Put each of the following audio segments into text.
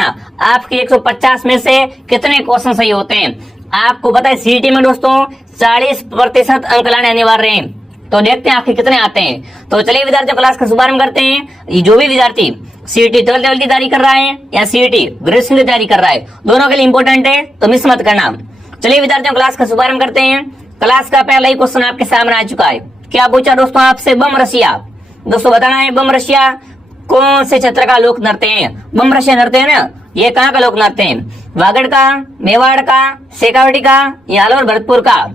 आपके 150 में से कितने क्वेश्चन सही होते हैं। आपको पता है सीईटी में दोस्तों 40% अंक लाने अनिवार्य हैं। तो देखते हैं आपके कितने आते हैं। तो चलिए विद्यार्थियों क्लास का शुभारंभ करते हैं। जो भी विद्यार्थी सीईटी 12th लेवल की तैयारी कर रहा है या सीईटी ग्रेजुएशन की तैयारी कर रहा है, दोनों के लिए इंपॉर्टेंट है, तो मिस मत करना। चलिए विद्यार्थियों क्लास का शुभारंभ करते हैं। क्लास का पहला ही क्वेश्चन आपके सामने आ चुका है। क्या पूछा दोस्तों आपसे? बम रसिया। दोस्तों बताना है बम रसिया कौन से क्षेत्र का लोक नृत्य है। बम रसिया नृत्य है ना, ये कहाँ का लोक नृत्य है? वागड़ का, मेवाड़ का, शेखावटी का या अलवर भरतपुर का?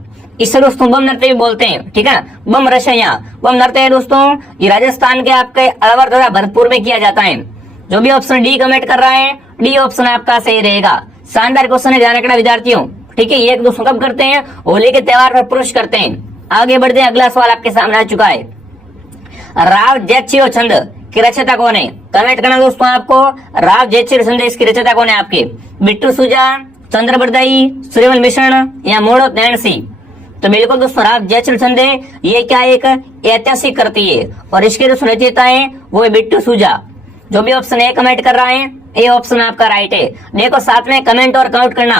इससे दोस्तों बम नृत्य भी बोलते हैं, ठीक है। बम रसिया बम नृत्य है दोस्तों, ये राजस्थान के आपके अलवर तथा भरतपुर में किया जाता है। जो भी ऑप्शन डी कमेंट कर रहा है, डी ऑप्शन आपका सही रहेगा। शानदार क्वेश्चन है, ध्यान रखना विद्यार्थियों, ठीक है। ये दोस्तों कब करते हैं? होली के त्योहार पर पुरुष करते हैं। आगे बढ़ते हैं, अगला सवाल आपके सामने आ चुका है। राव जयचिरो छंद की रचयिता कौन है? कमेंट करना दोस्तों आपको, राव जयचिरो छंद इसकी रचयिता कौन है आपके? बिट्टू सुजा, चंद्र बरदाई, सूर्यमल मिश्रण या मोड़ो नैन सिंह? तो बिल्कुल दोस्तों राव जयचिरो छंद है, ये क्या एक ऐतिहासिक कृति है और इसके जो रचयिता है वो है बिट्टू सुजा। जो भी ऑप्शन ए कमेंट कर रहा है, ए ऑप्शन आपका राइट है। देखो साथ में कमेंट और काउंट करना।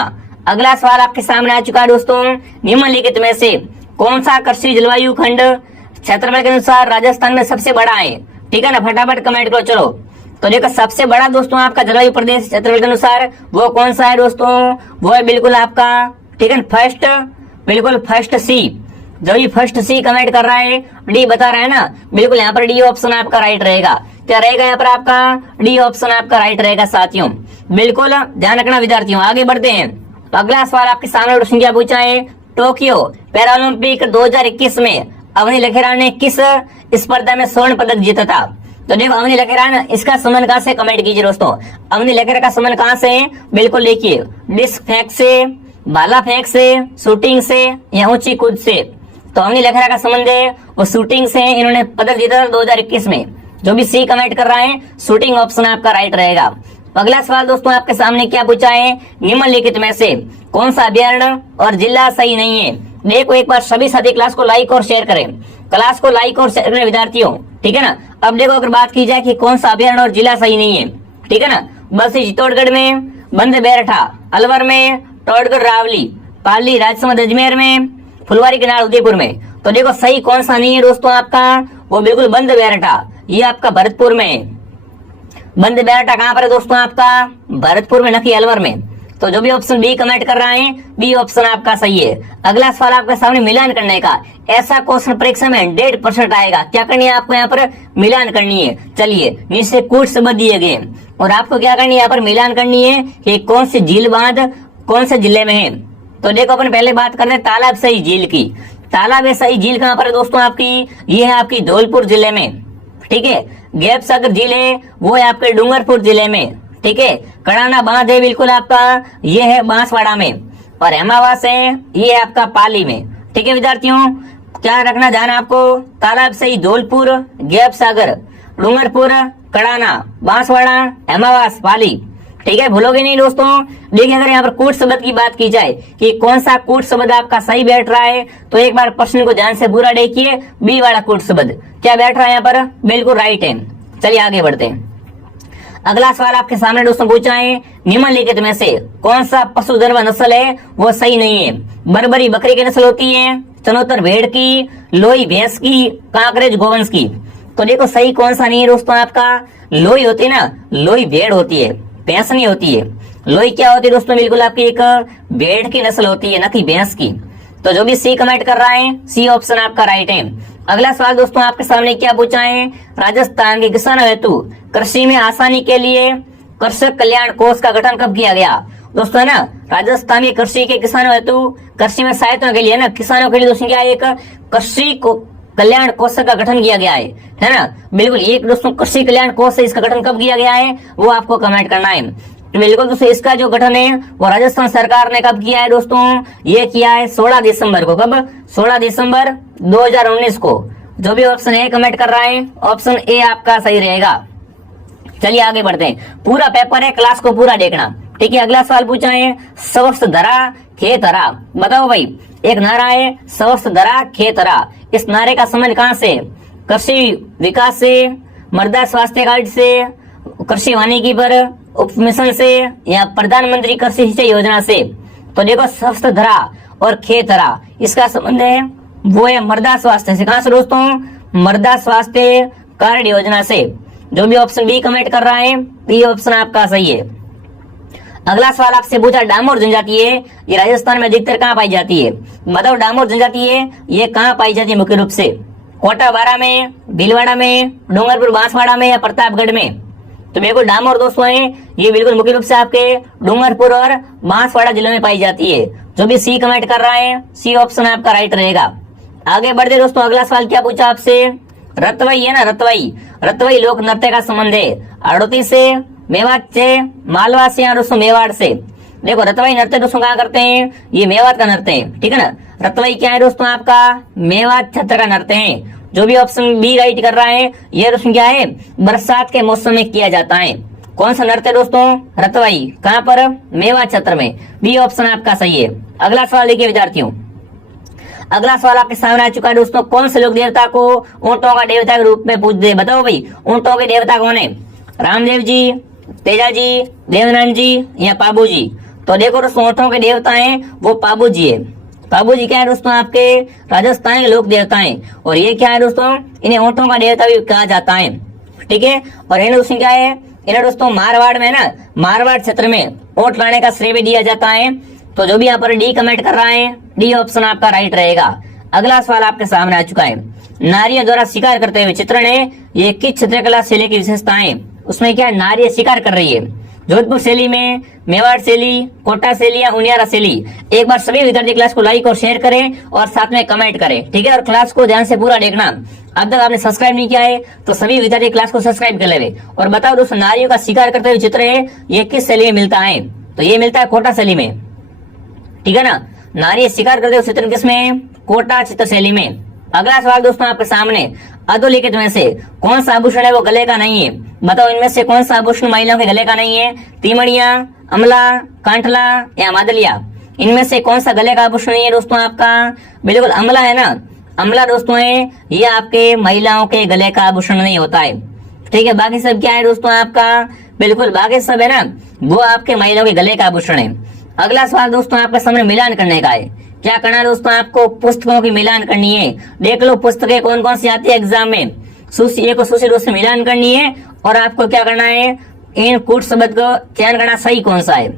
अगला सवाल आपके सामने आ चुका है दोस्तों। निम्नलिखित में से कौन सा कृषि जलवायु खंड क्षेत्रफल के अनुसार राजस्थान में सबसे बड़ा है? ठीक है ना, फटाफट कमेंट करो। चलो तो देखो सबसे बड़ा दोस्तों आपका जलवायु प्रदेश क्षेत्रफल के अनुसार वो कौन सा है दोस्तों? वो है बिल्कुल आपका, ठीक है, फर्स्ट, बिल्कुल फर्स्ट सी। जो ये फर्स्ट सी कमेंट कर रहा है, डी बता रहा है ना, बिल्कुल यहाँ पर डी ऑप्शन आपका राइट रहेगा। क्या रहेगा यहाँ पर आपका? डी ऑप्शन आपका राइट रहेगा साथियों, बिल्कुल ध्यान रखना विद्यार्थियों। आगे बढ़ते हैं, अगला सवाल आपके सामने प्रश्न क्या पूछा है? टोक्यो पैरालंपिक 2021 में अवनी लखेरा ने किस स्पर्धा में स्वर्ण पदक जीता था? तो देखो अवनी लखेरा ने इसका संबंध कहाँ से? कमेंट कीजिए दोस्तों, अवनी लखेरा का संबंध कहाँ से है? बिल्कुल लिखिए, डिस्क फेंक से, भाला फेंक से, शूटिंग से या ऊंची कूद से? तो अवनी लखेरा का संबंध है वो शूटिंग से, इन्होंने पदक जीता था 2021 में। जो भी सी कमेंट कर रहा है, शूटिंग ऑप्शन आपका राइट रहेगा। अगला सवाल दोस्तों आपके सामने क्या पूछा है? निम्नलिखित में से कौन सा अभ्यारण्य और जिला सही नहीं है? देखो एक बार सभी साथी क्लास को लाइक और शेयर करें, क्लास को लाइक और शेयर करें विद्यार्थियों, ठीक है ना। अब देखो अगर बात की जाए कि कौन सा अभ्यारण्य और जिला सही नहीं है, ठीक है ना, बस चित्तौड़गढ़ में, बंद बैरठा अलवर में, टोडगढ़ रावली, पाली राजसमंद अजमेर में, फुलवारी किनार उदयपुर में। तो देखो सही कौन सा नहीं है दोस्तों आपका? वो बिल्कुल बंद बैरठा, ये आपका भरतपुर में है। बंद बैरठा कहाँ पर है दोस्तों आपका? भरतपुर में, न कि अलवर में। तो जो भी ऑप्शन बी कमेंट कर रहा है, बी ऑप्शन आपका सही है। अगला सवाल आपके सामने मिलान करने का। ऐसा क्वेश्चन परीक्षा में 100% आएगा। क्या करनी है आपको? यहाँ पर मिलान करनी है। चलिए नीचे कूट शब्द दिए गए और आपको क्या करनी है? यहाँ पर मिलान करनी है कि कौन सी झील बांध कौन से जिले में है। तो देखो अपन पहले बात करते हैं तालाब सही झील की। तालाब सही झील कहाँ पर है दोस्तों आपकी? ये है आपकी धौलपुर जिले में, ठीक है। गैप सागर झील है वो है आपके डूंगरपुर जिले में, ठीक है। कड़ाना बांध है बिल्कुल आपका, ये है बांसवाड़ा में। और हेमावास है ये है आपका पाली में, ठीक है विद्यार्थियों। क्या रखना ध्यान आपको? तालाब सही धौलपुर, गैप सागर, डूंगरपुर, कड़ाना, बांसवाड़ा, हेमावास, पाली, ठीक है, भूलोगे नहीं दोस्तों। देखिए अगर यहाँ पर कूट शब्द की बात की जाए कि कौन सा कूट शब्द आपका सही बैठ रहा है, तो एक बार प्रश्न को ध्यान से पूरा देखिए। बी वाला कूट शब्द क्या बैठ रहा है यहाँ पर? बिल्कुल राइट है। चलिए आगे बढ़ते हैं। अगला सवाल आपके सामने दोस्तों पूछा है, निम्नलिखित में से कौन सा पशुधन नस्ल है वो सही नहीं है? बर्बरी बकरी की नस्ल होती है, चनोतर भेड़ की, लोही भैंस की, कांकरेज गोवंश की? तो देखो सही कौन सा नहीं है दोस्तों आपका? लोही होती है ना, लोही भेड़ होती है, भैंस नहीं होती है। लोही क्या होती है दोस्तों? बिल्कुल आपकी एक भेड़ की नस्ल होती है, न कि भैंस की। तो जो भी सी कमेंट कर रहा है, सी ऑप्शन आपका राइट है। अगला सवाल दोस्तों आपके सामने क्या पूछा है? राजस्थान के किसानों हेतु कृषि में आसानी के लिए कृषक कल्याण कोष का गठन कब किया गया? दोस्तों है ना, राजस्थान के कृषि के किसानों हेतु कृषि में सहायता के लिए ना, किसानों के लिए दोस्तों क्या एक कृषि को कल्याण कोष का गठन किया गया है ना। बिल्कुल एक दोस्तों कृषि कल्याण कोष है, इसका गठन कब किया गया है वो आपको कमेंट करना है। बिल्कुल दोस्तों इसका जो गठन है वो राजस्थान सरकार ने कब किया है दोस्तों? ये किया है 16 दिसंबर को। कब? 16 दिसंबर 2019 को। जो भी ऑप्शन ए कमेंट कर रहा है, ऑप्शन ए आपका सही रहेगा। चलिए आगे बढ़ते हैं। पूरा पेपर है, क्लास को पूरा देखना, ठीक है। अगला सवाल पूछा है, स्वस्थ धरा खेत हरा। बताओ भाई, एक नारा है स्वस्थ धरा खेत हरा, इस नारे का संबंध कहाँ से? कृषि विकास से, मृदा स्वास्थ्य कार्ड से, कृषि वानिकी पर, उप मिशन से या प्रधानमंत्री कृषि सिंचाई योजना से? तो देखो स्वस्थ धरा और खेत हरा, इसका संबंध है वो है मृदा स्वास्थ्य से। कहां से दोस्तों? मृदा स्वास्थ्य कार्ड योजना से। जो भी ऑप्शन बी कमेंट कर रहा है, बी ऑप्शन आपका सही है। अगला सवाल आपसे पूछा, डामोर जनजाति है ये राजस्थान में अधिकतर कहाँ पाई जाती है? बताओ डामोर जनजाति है ये कहाँ पाई जाती है मुख्य रूप से? कोटा बारा में, भीलवाड़ा में, डूंगरपुर बांसवाड़ा में या प्रतापगढ़ में? तो देखो डामोर दोस्तों है ये बिल्कुल मुख्य रूप से आपके डूंगरपुर और बांसवाड़ा जिलों में पाई जाती है। जो भी सी कमेंट कर रहा है, सी ऑप्शन आपका राइट रहेगा। आगे बढ़ते दोस्तों, अगला सवाल क्या पूछा आपसे? रतवई है ना, रतवई, रतवई लोक नृत्य का संबंध है हड़ौती से, मेवात से, मालवा से या दोस्तों मेवाड़ से? देखो रतवई नृत्य दोस्तों कहाँ करते हैं? ये मेवात का नृत्य है, ठीक है ना। रतवई क्या है दोस्तों? आपका मेवात क्षेत्र का नृत्य है। जो भी ऑप्शन बी राइट कर रहा है, ये दोस्तों क्या है? बरसात के मौसम में किया जाता है। कौन सा नृत्य दोस्तों? रतवई। कहाँ पर? मेवात क्षेत्र में। बी ऑप्शन आपका सही है। अगला सवाल देखिए विद्यार्थियों, अगला सवाल आपके सामने आ चुका है दोस्तों, कौन से लोग देवता को ऊंटों का देवता के रूप में पूजते हैं? बताओ भाई, ऊंटों के देवता कौन है? रामदेव जी, तेजा जी, देवनारायण जी या पाबू जी? तो देखो दोस्तों ऊंटों के देवता हैं वो पाबू जी है। पाबू जी क्या है दोस्तों? आपके राजस्थान के लोक देवता हैं। और ये क्या है दोस्तों? इन्हें ऊंटों का देवता भी कहा जाता है, ठीक है। और इन्हें दोस्तों क्या है? इन्हें दोस्तों मारवाड़ में ना, मारवाड़ क्षेत्र में ऊंट लाने का श्रेय भी दिया जाता है। तो जो भी यहाँ पर डी कमेंट कर रहा है, डी ऑप्शन आपका राइट रहेगा। अगला सवाल आपके सामने आ चुका है, नारियों द्वारा शिकार करते हुए चित्रण है ये किस चित्रकला शैली की विशेषताएं? उसमें क्या है? नारियां शिकार कर रही है। जोधपुर शैली में, मेवाड़ शैली, कोटा शैली या उनियारा शैली? एक बार सभी विद्यार्थी क्लास को लाइक और शेयर करें और साथ में कमेंट करें, ठीक है। और क्लास को ध्यान से पूरा देखना। अब तक आपने सब्सक्राइब नहीं किया है तो सभी विद्यार्थी क्लास को सब्सक्राइब कर ले। और बताओ दोस्तों नारियों का शिकार करते हुए चित्र है ये किस शैली में मिलता है? तो ये मिलता है कोटा शैली में, ठीक है ना। नारी शिकार करते हुए चित्रण किसमें? कोटा चित्र शैली में। अगला सवाल दोस्तों आपके सामने, अधोलिखित में से कौन सा आभूषण है वो गले का नहीं है? बताओ इनमें से कौन सा आभूषण महिलाओं के गले का नहीं है? तीमड़िया, अमला, कांठला या मादलिया? इनमें से कौन सा गले का आभूषण नहीं है दोस्तों? आपका बिल्कुल अमला है ना। अमला दोस्तों है ये आपके महिलाओं के गले का आभूषण नहीं होता है, ठीक है। बाकी सब क्या है दोस्तों? आपका बिल्कुल बाकी सब है ना वो आपके महिलाओं के गले का आभूषण है। अगला सवाल दोस्तों आपके सामने मिलान करने का है। क्या करना है दोस्तों? आपको पुस्तकों की मिलान करनी है। देख लो पुस्तकें कौन कौन सी आती है एग्जाम में। सूची को सूची दो से मिलान करनी है और आपको क्या करना है? इन कूट शब्द को चयन करना सही कौन सा है।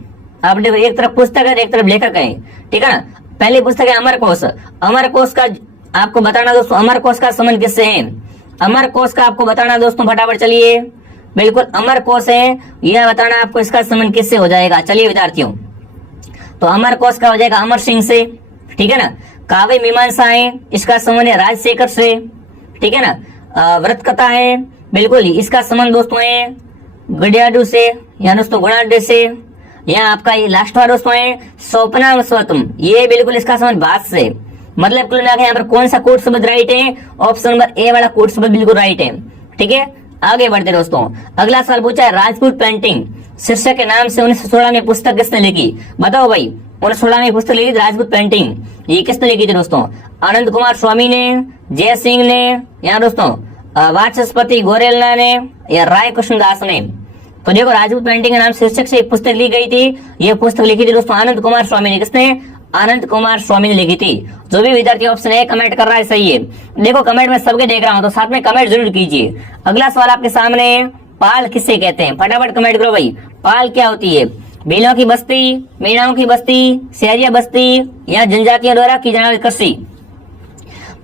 आप देखो एक तरफ पुस्तक है, एक तरफ लेखक है, ठीक है ना। पहली पुस्तक है अमर कोश। अमर कोश का आपको बताना दोस्तों, अमर कोश का संबंध किससे है? अमर कोश का आपको बताना दोस्तों, फटाफट चलिए। बिल्कुल अमर कोश है, यह बताना आपको इसका संबंध किससे हो जाएगा। चलिए विद्यार्थियों, तो अमर कोश का हो जाएगा अमर सिंह से, ठीक है ना। काव्य मीमांसा है, इसका संबंध है राजशेखर से, ठीक है ना। व्रत कथा है, बिल्कुल इसका संबंध दोस्तों है गडियाडू से या दोस्तों गुणाडू से। यहाँ आपका ये लास्ट वाला दोस्तों है स्वप्ना स्वतम, ये बिल्कुल इसका संबंध भाष से। मतलब कुल मिलाकर यहाँ पर कौन सा कोट शब्द राइट है? ऑप्शन नंबर ए वाला कोट शब्द बिल्कुल राइट है, ठीक है। आगे बढ़ते दोस्तों, अगला सवाल पूछा है राजपूत पेंटिंग शीर्षक के नाम से 1916 में पुस्तक किसने लिखी? बताओ भाई, 1916 में पुस्तक लिखी राजपूत पेंटिंग, ये किसने लिखी थी दोस्तों? आनंद कुमार स्वामी ने, जय सिंह ने या दोस्तों वाचस्पति गोरेला ने या राय कृष्णदास ने? तो देखो राजपूत पेंटिंग के नाम शीर्षक से एक पुस्तक ली गई थी, ये पुस्तक लिखी थी दोस्तों आनंद कुमार स्वामी ने। किसने? आनंद कुमार स्वामी ने लिखी थी। जो भी विद्यार्थी ऑप्शन ए कमेंट कर रहा है सही है। देखो कमेंट में सबके देख रहा हूं तो साथ में कमेंट जरूर कीजिए। अगला सवाल आपके सामने, पाल किसे कहते हैं? फटाफट कमेंट करो भाई, पाल क्या होती है? भीलों की बस्ती, मीणाओं की बस्ती, शहरिया बस्ती या जनजातियों द्वारा की जाने वाली कृषि?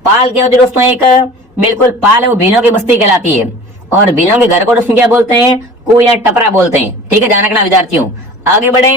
पाल क्या होती है दोस्तों? एक बिल्कुल पाल है वो भीलों की बस्ती कहलाती है। और भीलों के घर को दोस्तों क्या बोलते हैं? कु या टपरा बोलते हैं, ठीक है, ध्यान रखना विद्यार्थियों। आगे बढ़े,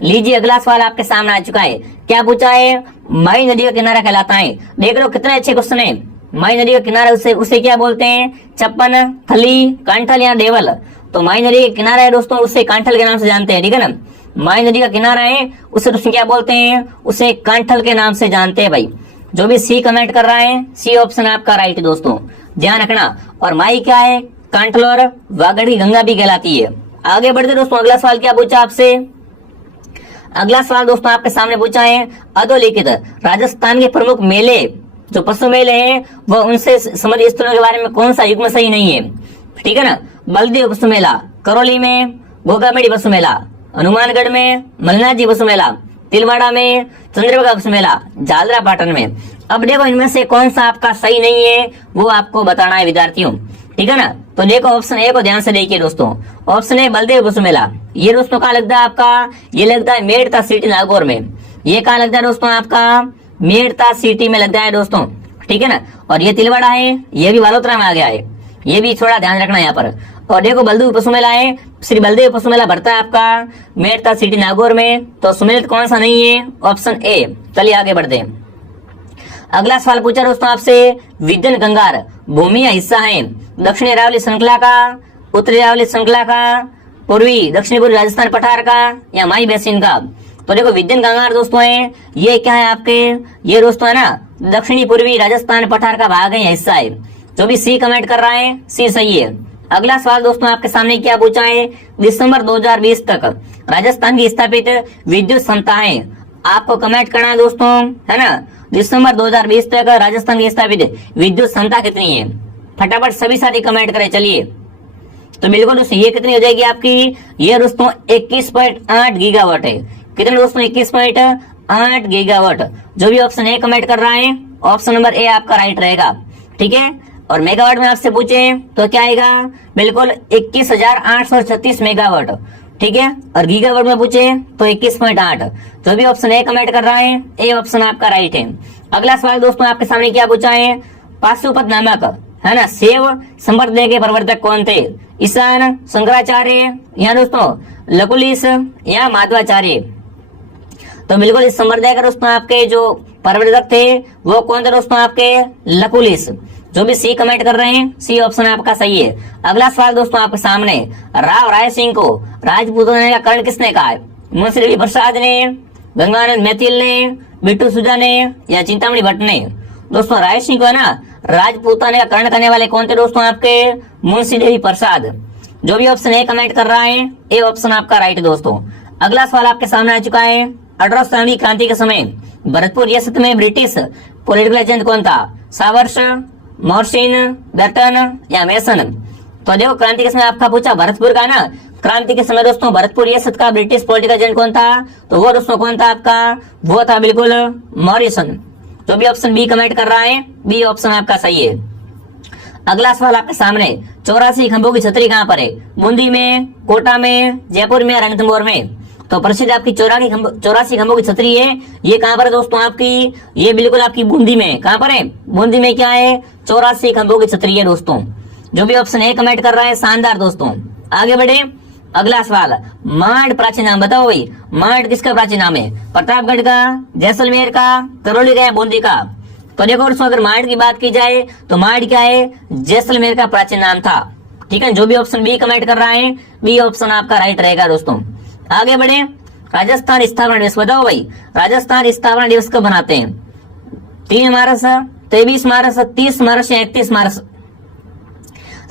लीजिए अगला सवाल आपके सामने आ चुका है। क्या पूछा है? मई नदी का किनारा कहलाता है। देख लो कितने अच्छे क्वेश्चन है। मई नदी का किनारा उसे क्या बोलते हैं? चप्पन, थली, कांठल या देवल? तो मई नदी का किनारा है दोस्तों उसे कांठल के नाम से जानते हैं, ठीक है ना। मई नदी का किनारा है उसे दोस्तों क्या बोलते हैं? उसे कांठल के नाम से जानते हैं भाई। जो भी सी कमेंट कर रहा है, सी ऑप्शन आपका राइट दोस्तों, ध्यान रखना। और माई क्या है? कांठल और वागड़ की गंगा भी कहलाती है। आगे बढ़ते दोस्तों, अगला सवाल क्या पूछा आपसे? अगला सवाल दोस्तों आपके सामने पूछा है अधोलिखित राजस्थान के प्रमुख मेले जो पशु मेले हैं वह उनसे संबंधित स्थलों के बारे में कौन सा युग्म सही नहीं है? ठीक है ना। बलदेव पशु मेला करौली में, गोगामेड़ी पशु मेला, हनुमानगढ़ में मलनाथ जी पशु मेला, तिलवाड़ा में चंद्रभागा पशु मेला, झालरा पाटन में। अब देखो इनमें से कौन सा आपका सही नहीं है वो आपको बताना है विद्यार्थियों, ठीक है ना। तो देखो ऑप्शन ए को ध्यान से देखिए दोस्तों, ऑप्शन ए बलदेव पशु मेला, ये दोस्तों कहाँ लगता है आपका, ये लगता है मेड़ता सिटी नागौर में। ये कहाँ लगता है दोस्तों आपका, मेड़ता सिटी में लगता है दोस्तों, ठीक है ना। और ये तिलवाड़ा है, ये भी बालोतरा में आ गया है, ये भी थोड़ा ध्यान रखना है यहाँ पर। और देखो बलदेव पशु मेला है, श्री बलदेव पशु मेला भरता है आपका मेड़ता सिटी नागौर में। तो सुमेलित कौन सा नहीं है, ऑप्शन ए। चलिए आगे बढ़ते हैं। अगला सवाल पूछा दोस्तों आपसे, विद्यन गंगार भूमि या हिस्सा है दक्षिणी अरावली श्रृंखला का, उत्तरी अरावली श्रृंखला का, पूर्वी दक्षिणी पूर्वी राजस्थान पठार का या माई बेसिन का। तो देखो विद्यन गंगार दोस्तों है, ये क्या है आपके, ये दोस्तों है ना दक्षिणी पूर्वी राजस्थान पठार का भाग है या हिस्सा है। जो भी सी कमेंट कर रहा है सी सही है। अगला सवाल दोस्तों आपके सामने क्या पूछा है, दिसंबर 2020 तक राजस्थान की स्थापित विद्युत क्षमताएं आपको कमेंट करना है दोस्तों, है ना। दिसंबर 2020 तक राजस्थान की स्थापित विद्युत क्षमता कितनी है, फटाफट सभी साथी कमेंट करें। चलिए तो बिल्कुल दोस्तों ये कितनी हो जाएगी आपकी, ये दोस्तों 21.8 गीगावाट है। कितने दोस्तों, 21.8 गीगावाट। जो भी ऑप्शन ए कमेंट कर रहा है ऑप्शन नंबर ए आपका राइट रहेगा, ठीक है। और मेगावाट में आपसे पूछे तो क्या आएगा, बिल्कुल 21,836 मेगावाट, ठीक है। और गीगावाट में पूछे तो 21.8। जो भी ऑप्शन ए कमेंट कर रहा है ए ऑप्शन आपका राइट है। अगला सवाल दोस्तों आपके सामने क्या पूछा है, पाशुपत नामक है ना शैव संप्रदाय के प्रवर्तक कौन थे, ईशान, शंकराचार्य या दोस्तों लकुलिस या माधवाचार्य। तो बिल्कुल इस संप्रदाय का दोस्तों आपके जो प्रवर्तक थे वो कौन थे दोस्तों आपके, लकुलिस। जो भी सी कमेंट कर रहे हैं सी ऑप्शन आपका सही है। अगला सवाल दोस्तों आपके सामने, राव राय सिंह को राजपूत होने का कारण किसने कहा है, मुंशी देवी प्रसाद ने, गंगानंद मैथिल ने, बिट्टू सुजा ने या चिंतामणि भट्ट ने। दोस्तों राय सिंह को है ना राजपूत होने का कारण करने वाले कौन थे दोस्तों आपके, मुंशी देवी प्रसाद। जो भी ऑप्शन ए कमेंट कर रहा है ए ऑप्शन आपका राइट दोस्तों। अगला सवाल आपके सामने आ चुका है, 18वीं क्रांति के समय भरतपुर रियासत में ब्रिटिश पॉलिटिकल एजेंट कौन था, सावर्स, मोर्सिन, बेटन या मेसन। तो देखो क्रांति के समय आपका पूछा भरतपुर का ना, क्रांति के समय दोस्तों भरतपुर रियासत का ब्रिटिश पॉलिटिकल एजेंट कौन था, तो वो दोस्तों कौन था आपका, वो था बिल्कुल मॉरिसन। जो भी ऑप्शन बी कमेंट कर रहा है बी ऑप्शन आपका सही है। अगला सवाल आपके सामने, 84 खंभों की छतरी कहाँ पर है, बूंदी में, कोटा में, जयपुर में, रणथंभौर में। तो प्रसिद्ध आपकी 84 खंभों की छतरी है, ये कहाँ पर है दोस्तों आपकी, ये बिल्कुल आपकी बूंदी में। कहाँ पर है, बूंदी में क्या है, 84 खंभों की छतरी है दोस्तों। जो भी ऑप्शन ए कमेंट कर रहा है शानदार दोस्तों। आगे बढ़े, अगला सवाल, मांड प्राचीन नाम बताओ भाई, मांड किसका प्राचीन नाम है, प्रतापगढ़ का, जैसलमेर का, करौली का या बूंदी का। तो देखो दोस्तों अगर मांड की बात की जाए तो मांड क्या है, जैसलमेर का प्राचीन नाम था, ठीक है। जो भी ऑप्शन बी कमेंट कर रहा है बी ऑप्शन आपका राइट रहेगा दोस्तों। आगे बढ़े, राजस्थान स्थापना दिवस बताओ भाई, राजस्थान स्थापना दिवस कब बनाते हैं, 3 मार्च, 23 मार्च, 30 मार्च या 31 मार्च।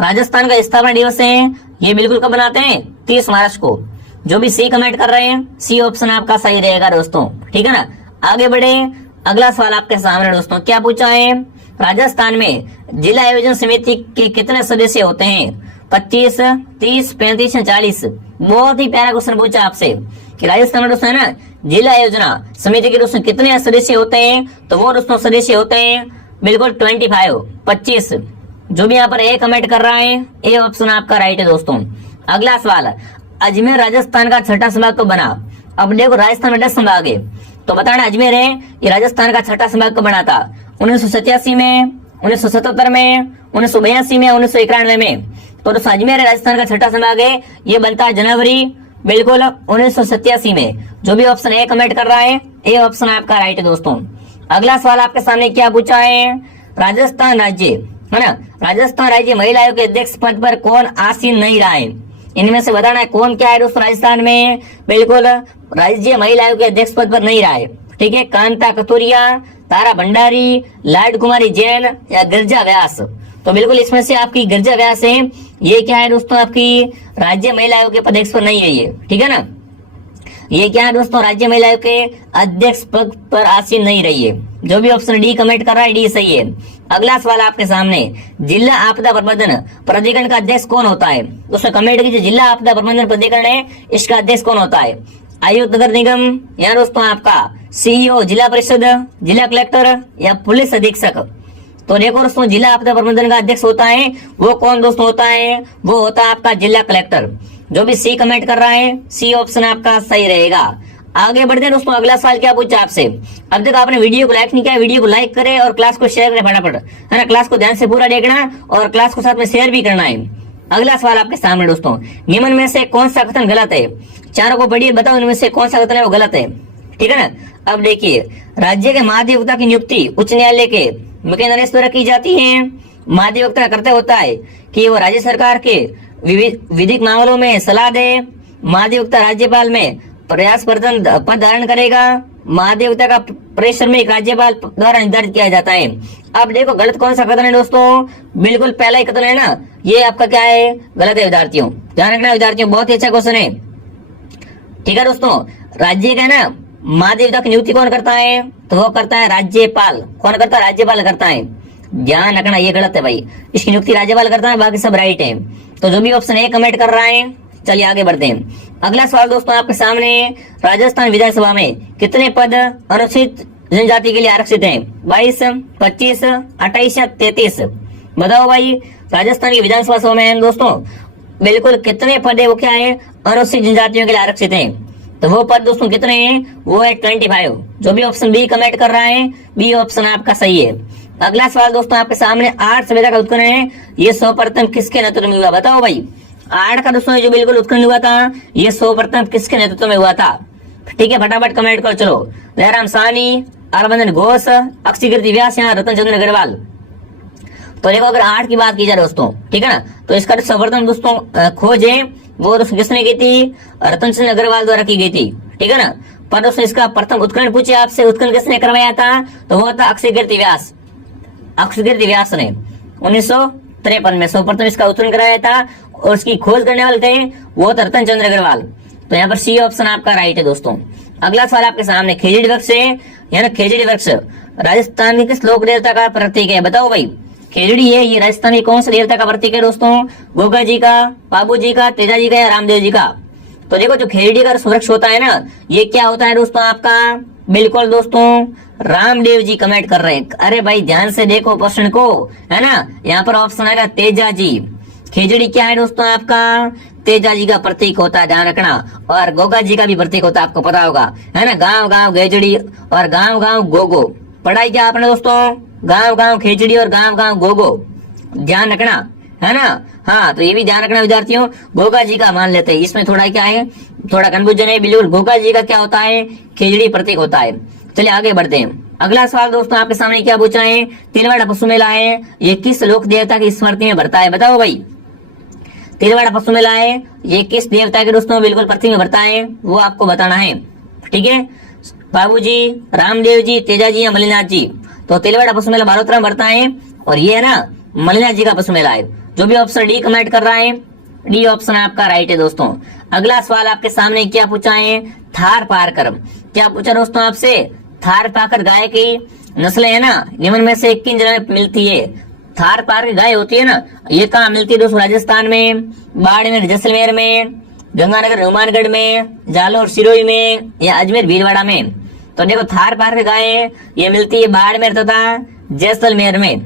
राजस्थान का स्थापना दिवस है ये बिल्कुल कब बनाते हैं, 30 मार्च को। जो भी सी कमेंट कर रहे हैं सी ऑप्शन आपका सही रहेगा दोस्तों, ठीक है ना। आगे बढ़े, अगला सवाल आपके सामने दोस्तों क्या पूछा है, राजस्थान में जिला आयोजन समिति के कितने सदस्य होते हैं, 25, 30, 35 या 40। बहुत ही प्यारा क्वेश्चन पूछा आपसे कि राजस्थान में दोस्तों है ना जिला योजना समिति के दोस्तों कितने सदस्य होते हैं, तो वो दोस्तों सदस्य होते हैं बिल्कुल 25। जो भी यहाँ पर ए कमेंट कर रहा है ए ऑप्शन आपका राइट है दोस्तों। अगला सवाल, अजमेर राजस्थान का छठा संभाग कब बना। अब देखो राजस्थान में 10 संभाग है, तो बताना अजमेर है ये राजस्थान का छठा संभाग कब बना था, 1987 में, 1977 में, 1982 में, 1991 में। तो दोस्तों अजमेर राजस्थान का छठा संभाग है, ये बनता है जनवरी बिल्कुल 1987 में। जो भी ऑप्शन ए कमेंट कर रहा है ए ऑप्शन आपका राइट है दोस्तों। अगला सवाल आपके सामने क्या पूछा है, राजस्थान राज्य है ना, राजस्थान राज्य महिला आयोग के अध्यक्ष पद पर कौन आसीन नहीं रहा है, इनमें से बताना है कौन क्या है दोस्तों राजस्थान में बिल्कुल राज्य महिला आयोग के अध्यक्ष पद पर नहीं रहा है, ठीक है। कांता कतुरिया, तारा भंडारी, लाड कुमारी जैन या गिरजा व्यास। तो बिल्कुल इसमें से आपकी गिरजा व्यास है, ये क्या है दोस्तों आपकी राज्य महिला आयोग के अध्यक्ष पर नहीं है ये, ठीक है ना। ये क्या है दोस्तों, राज्य महिला आयोग के अध्यक्ष पद पर आसीन नहीं रही है। जो भी ऑप्शन डी कमेंट कर रहा है, डी सही है। अगला सवाल आपके सामने, जिला आपदा प्रबंधन प्राधिकरण का अध्यक्ष कौन होता है? उसमें कमेंट कीजिए, जिला आपदा प्रबंधन प्राधिकरण है, इसका अध्यक्ष कौन होता है? आयुक्त नगर निगम, या दोस्तों आपका सीईओ, जिला परिषद, जिला कलेक्टर या पुलिस अधीक्षक? तो देखो दोस्तों, जिला आपदा प्रबंधन का अध्यक्ष होता है, वो कौन दोस्तों होता है? वो होता है आपका जिला कलेक्टर। जो भी सी कमेंट कर रहा है, सी ऑप्शन आपका सही रहेगा। आगे बढ़ते हैं दोस्तों, अगला सवाल क्या पूछा आपसे। अब तक आपने वीडियो को लाइक नहीं किया, वीडियो को लाइक करें और क्लास को शेयर करें फटाफट, है ना। क्लास को ध्यान से पूरा देखना और क्लास को साथ में शेयर भी करना है। अगला सवाल आपके सामने दोस्तों, निम्न में से कौन सा कथन गलत है? चारों को पढ़िए, बताओ इनमें से कौन सा कथन है वो गलत है, ठीक है ना। अब देखिए, राज्य के महाधिवक्ता की नियुक्ति उच्च न्यायालय के मुख्य न्यायाधीश द्वारा की जाती है। महाधिवक्ता का कर्तव्य होता है कि वो राज्य सरकार के विधिक मामलों में सलाह दे। महाधिवक्ता राज्यपाल में प्रयास पद धारण करेगा। महाधिवक्ता का परिश्रमिक राज्यपाल द्वारा निर्धारित किया जाता है। अब देखो, गलत कौन सा कथन है दोस्तों? बिल्कुल पहला ही कथन है ना, ये आपका क्या है? गलत है विद्यार्थियों, ध्यान रखना विद्यार्थियों, बहुत ही अच्छा क्वेश्चन है, ठीक है दोस्तों। राज्य का ना महाधिवक्ता की नियुक्ति कौन करता है? तो वो करता है राज्यपाल। कौन करता है? राज्यपाल करता है। ध्यान रखना, ये गलत है भाई, इसकी नियुक्ति राज्यपाल करता है, बाकी सब राइट है। तो जो भी ऑप्शन ए कमेंट कर रहा है, चलिए आगे बढ़ते हैं। अगला सवाल दोस्तों आपके सामने, राजस्थान विधानसभा में कितने पद अनुसूचित जनजाति के लिए आरक्षित हैं? 22, 25, 28 या 33? बताओ भाई, राजस्थान की विधानसभा सभा में दोस्तों बिल्कुल कितने पद है, वो क्या है? अनुसूचित जनजातियों के लिए आरक्षित है। तो वो पद दोस्तों कितने हैं? वो है 25। जो भी ऑप्शन बी कमेंट कर रहा है, बी ऑप्शन आपका सही है। अगला सवाल दोस्तों आपके सामने, आर्ट सभ्यता का उत्खनन है, ये सर्वप्रथम किसके नेतृत्व में हुआ? बताओ भाई, आर्ट का दोस्तों जो बिल्कुल उत्खनन हुआ था, ये सर्वप्रथम किसके नेतृत्व में हुआ था? ठीक है, फटाफट कमेंट करो। चलो, जयराम साहनी, हरभजन घोष, अक्षयकीर्ति व्यास या रतन चंद्र अग्रवाल? तो देखो, अगर आर्ट की बात की जाए दोस्तों, ठीक है ना, तो इसका सर्वप्रथम दोस्तों खोज है वो दोस्तों किसने की थी? रतन चंद्र अग्रवाल द्वारा की गई थी, ठीक है ना। पर दोस्तों इसका प्रथम उत्खनन पूछे आपसे, उत्खनन किसने करवाया था? तो वो था अक्षयकीर्ति व्यास। अक्षयकीर्ति व्यास ने 1953 में सर्वप्रथम इसका उत्खनन कराया था, और उसकी खोज करने वाले थे वो था रतन चंद्र अग्रवाल। तो यहाँ पर सी ऑप्शन आपका राइट है दोस्तों। अगला सवाल आपके सामने, खेजड़ी वृक्ष है, यानी खेजड़ी वृक्ष राजस्थान के किस लोक देवता का प्रतीक है? बताओ भाई, खेजड़ी है, ये राजस्थान की कौन से देवता का प्रतीक है दोस्तों? गोगा जी का, बाबू जी का, तेजा जी का या रामदेव जी का? तो देखो, जो खेजड़ी का वृक्ष होता है ना, ये क्या होता है दोस्तों आपका? बिल्कुल दोस्तों, रामदेव जी कमेंट कर रहे हैं। अरे भाई ध्यान से देखो प्रश्न को, है ना। यहाँ पर ऑप्शन आएगा तेजा जी। खेजड़ी क्या है दोस्तों आपका? तेजा जी का प्रतीक होता है, ध्यान रखना। और गोगा जी का भी प्रतीक होता है, आपको पता होगा, है ना। गांव गांव खेजड़ी और गांव गांव गोगो, पढ़ाई क्या आपने दोस्तों? गांव गांव खेजड़ी और गांव गांव गोगो, ध्यान रखना, है ना। हाँ, तो ये भी ध्यान रखना विद्यार्थियों, गोगा जी का मान लेते हैं, इसमें थोड़ा क्या है, थोड़ा कंफ्यूजन है। बिल्कुल गोगा जी का क्या होता है? खेजड़ी प्रतीक होता है। चलिए आगे बढ़ते हैं। अगला सवाल दोस्तों आपके सामने क्या पूछा है? तिलवाड़ा पशु मेला है, ये किस लोक देवता की स्मृति में भरता है? बताओ भाई, तिलवाड़ा पशु मेला है, ये किस देवता के दोस्तों बिल्कुल प्रतीक में भरता है? वो आपको बताना है, ठीक है। बाबू जी, रामदेव जी, तेजा जी या मलिनाथ जी? तो तिलवाड़ा पशु मेला बालोतरा में भरता है, और ये है ना मलिनाथ जी का पशु मेला है। जो भी ऑप्शन डी कमेंट कर रहा है, डी ऑप्शन आपका राइट है दोस्तों। अगला सवाल आपके सामने क्या पूछा है? थार पारकर, क्या पूछा दोस्तों आपसे? थार पारकर गाय की नस्लें है ना, निम्न में से किन जगह में मिलती है? थार पारकर गाय होती है ना, ये कहाँ मिलती है दोस्तों? राजस्थान में, बाड़मेर जैसलमेर में, गंगानगर हनुमानगढ़ में, जालोर सिरोही में या अजमेर भीलवाड़ा में? तो देखो, थार पारकर गाय ये मिलती है बाड़मेर तथा जैसलमेर में,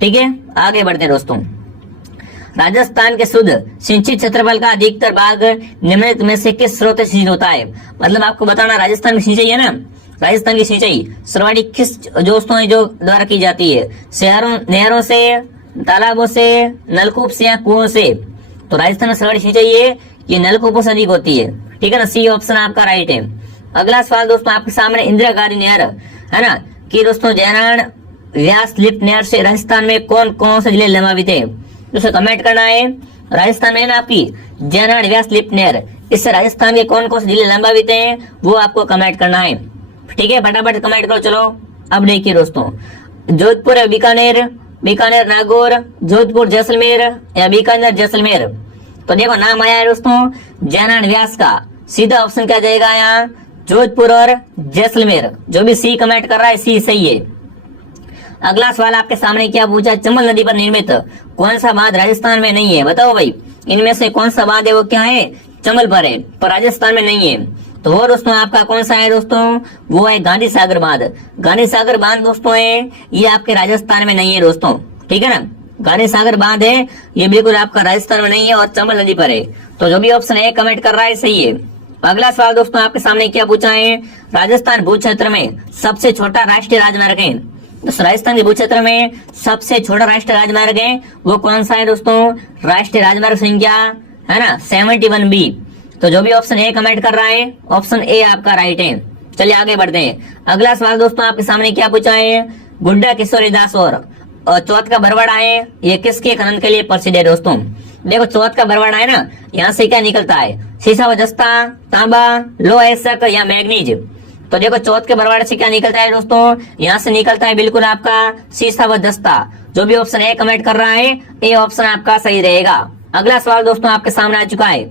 ठीक है। आगे बढ़ते हैं दोस्तों। राजस्थान के शुद्ध सिंचित क्षेत्रफल का अधिकतर भाग निम्नलिखित में से किस स्रोत से सिंचित होता है? मतलब आपको बताना, राजस्थान में सिंचाई है ना, राजस्थान की सिंचाई सर्वाधिक किस दोस्तों है जो द्वारा की जाती है? शहरों, नहरों से, तालाबों से, नलकूप से या कुओं से? तो राजस्थान में सर्वाधिक सिंचाई है, ये नलकूपों से अधिक होती है, ठीक है ना। सी ऑप्शन आपका राइट है। अगला सवाल दोस्तों आपके सामने, इंदिरा गांधी नहर है ना कि दोस्तों जयनारायण व्यास लिफ्ट नहर से राजस्थान में कौन कौन से जिले लाभान्वित है? दोस्तों कमेंट करना है। राजस्थान में ना आपकी जयनारायण व्यास लिफ्ट नहर, इससे राजस्थान के कौन कौन से जिले लाभान्वित हैं, वो आपको कमेंट करना है, ठीक है। फटाफट कमेंट करो। चलो अब देखिए दोस्तों, जोधपुर, बीकानेर, बीकानेर नागौर, जोधपुर जैसलमेर या बीकानेर जैसलमेर? तो देखो नाम आया है दोस्तों जयनारायण व्यास का, सीधा ऑप्शन क्या जाएगा यहाँ, जोधपुर और जैसलमेर। जो भी सी कमेंट कर रहा है सी सही है। अगला सवाल आपके सामने क्या पूछा, चंबल नदी पर निर्मित कौन सा बांध राजस्थान में नहीं है, बताओ भाई इनमें से कौन सा बांध है वो क्या है, चंबल पर है पर राजस्थान में नहीं है। तो वो दोस्तों आपका कौन सा है दोस्तों, वो है गांधी सागर बांध। गांधी सागर बांध दोस्तों है ये आपके राजस्थान में नहीं है दोस्तों, ठीक है ना। गांधी सागर बांध है ये बिल्कुल आपका राजस्थान में नहीं है और चंबल नदी पर है। तो जो भी ऑप्शन ए कमेंट कर रहा है सही है। अगला सवाल दोस्तों आपके सामने क्या पूछा है, राजस्थान भू क्षेत्र में सबसे छोटा राष्ट्रीय राजमार्ग है। दोस्तों राजस्थान के भू क्षेत्र में सबसे छोटा राष्ट्रीय राजमार्ग है वो कौन सा है दोस्तों, राष्ट्रीय राजमार्ग संख्या है ना 71B। तो जो भी ऑप्शन ए कमेंट कर रहा है ऑप्शन ए आपका राइट है। चलिए आगे बढ़ते हैं। अगला सवाल दोस्तों आपके सामने क्या पूछा है, गुड्डा किशोरीदास और चौथ का बरवाड़ा है ये किसके खनन के लिए प्रसिद्ध है दोस्तों। देखो चौथ का बरवाड़ा है ना, यहाँ से क्या निकलता है, सीसा व जस्ता, तांबा, लोहा एसक या मैग्नीज। तो देखो चौथ के बरवाड़े से क्या निकलता है दोस्तों, यहाँ से निकलता है बिल्कुल आपका सीसा व जस्ता। जो भी ऑप्शन ए कमेंट कर रहा है ए ऑप्शन आपका सही रहेगा। अगला सवाल दोस्तों आपके सामने आ चुका है,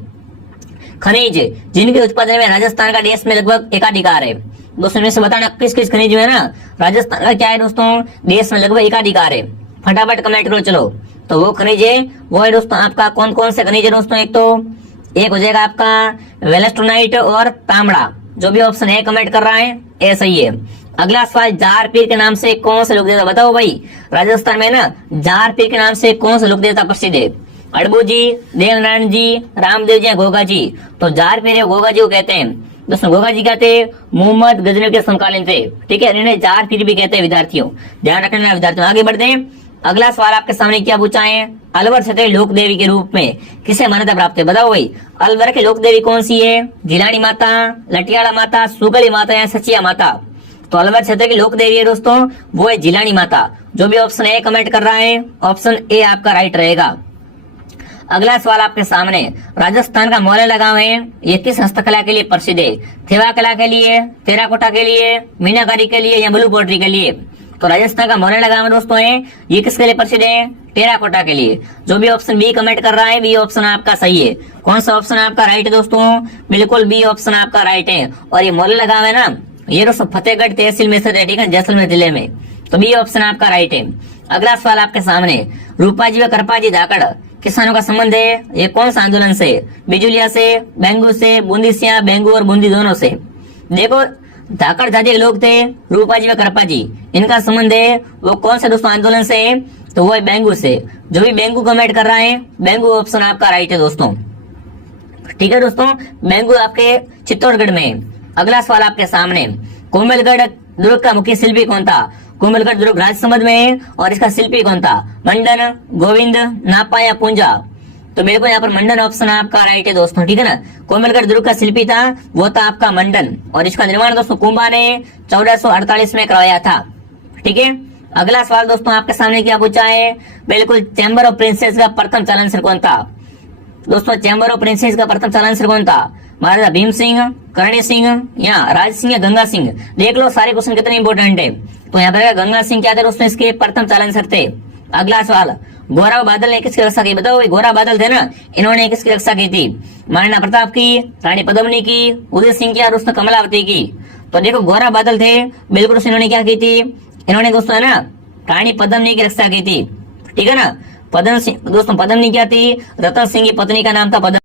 खनिज जिनके उत्पादन में राजस्थान का देश में लगभग एकाधिकार है। दोस्तों में से बताना किस किस खनिज में है ना राजस्थान का क्या है दोस्तों, देश में लगभग एकाधिकार है। फटाफट कमेंट करो चलो। तो वो खनिज है वो है दोस्तों आपका कौन कौन से खनिज है दोस्तों, एक हो जाएगा आपका वेलेस्टोनाइट और तांबड़ा। जो भी ऑप्शन ए कमेंट कर रहा है ए सही है। अगला सवाल, जार पीर के नाम से कौन सा लोक देवता, बताओ भाई राजस्थान में ना जार पीर के नाम से कौन सा लोक देवता प्रसिद्ध है, अड़बू जी, देवनारायण जी, रामदेव जी या गोगा जी। तो जार पीर गोगा जी को कहते हैं दोस्तों, गोगा जी कहते हैं मोहम्मद गजनवी के समकालीन थे, ठीक है। इन्हें जार पीर भी कहते हैं विद्यार्थियों, ध्यान रखना विद्यार्थियों। आगे बढ़ते हैं। अगला सवाल आपके सामने क्या पूछा है, अलवर क्षेत्र लोक देवी के रूप में किसे मान्यता प्राप्त है, बताओ भाई अलवर की लोक देवी कौन सी है, जिलानी माता, लटियाला माता, सुगली माता या सचिया माता। तो अलवर क्षेत्र की लोक देवी है दोस्तों वो है जिलानी माता। जो भी ऑप्शन ए कमेंट कर रहा है ऑप्शन ए आपका राइट रहेगा। अगला सवाल आपके सामने, राजस्थान का मोरला गांव है ये किस हस्तकला के लिए प्रसिद्ध है, थेवा कला के लिए, टेराकोटा के लिए, मीनाकारी के लिए या ब्लू पोट्री के लिए। तो राजस्थान का मोरला गांव दोस्तों है ये किसके लिए प्रसिद्ध है, टेराकोटा के लिए। जो भी ऑप्शन बी कमेंट कर रहा है बी ऑप्शन आपका सही है। कौन सा ऑप्शन आपका राइट है दोस्तों, बिल्कुल बी ऑप्शन आपका राइट है। और ये मोरला गांव है ना ये दोस्तों फतेहगढ़ तहसील में स्थित है, ठीक है, जैसलमेर जिले में। तो बी ऑप्शन आपका राइट है। अगला सवाल आपके सामने, रूपाजी व करपाजी धाकड़ किसानों का संबंध है ये कौन सा आंदोलन से, बिजुलिया से, बेंगू से, बूंदी से या बेंगू और बूंदी दोनों से। देखो धाकड़ जाति के लोग थे रूपाजी व करपाजी, इनका संबंध है वो कौन सा दोस्तों आंदोलन से है, तो वो है बेंगू से। जो भी बेंगू कमेंट कर रहा है बेंगू ऑप्शन आपका राइट है दोस्तों, ठीक है दोस्तों। बेंगू आपके चित्तौड़गढ़ में। अगला सवाल आपके सामने, कोमलगढ़ दुर्ग का मुख्य शिल्पी कौन था, कोमलगढ़ दुर्ग राजसमंद में है और इसका शिल्पी कौन था, मंडन, गोविंद, नापा या पूंजा। तो बिल्कुल यहाँ पर मंडन ऑप्शन आपका राइट है दोस्तों, ठीक है ना। कोमलगढ़ दुर्ग का शिल्पी था वो था आपका मंडन और इसका निर्माण दोस्तों कुंभा ने 1448 में करवाया था, ठीक है। अगला सवाल दोस्तों आपके सामने क्या पूछा है, बिल्कुल चैम्बर ऑफ प्रिंसेस का प्रथम चालांसर कौन था दोस्तों, चैम्बर ऑफ प्रिंसेस का प्रथम चालांसर कौन था, महाराजा भीम सिंह, करणी सिंह या राज सिंह या गंगा सिंह। देख लो सारे क्वेश्चन कितने इंपोर्टेंट है। तो यहाँ पर गंगा सिंह क्या थे दोस्तों इसके प्रथम चालांसर थे। अगला सवाल, गोरा बादल ने किसकी रक्षा की, बताओ गोरा बादल थे ना इन्होंने किसकी रक्षा की थी, महाराणा प्रताप की, रानी पद्मिनी की, उदय सिंह की और दोस्तों कमलावती की। तो देखो गोरा बादल थे बिल्कुल इन्होंने क्या की थी, इन्होंने दोस्तों है ना रानी पद्मिनी की रक्षा की थी, ठीक है ना। दोस्तों पद्मिनी क्या थी, रतन सिंह की पत्नी का नाम था पद्म।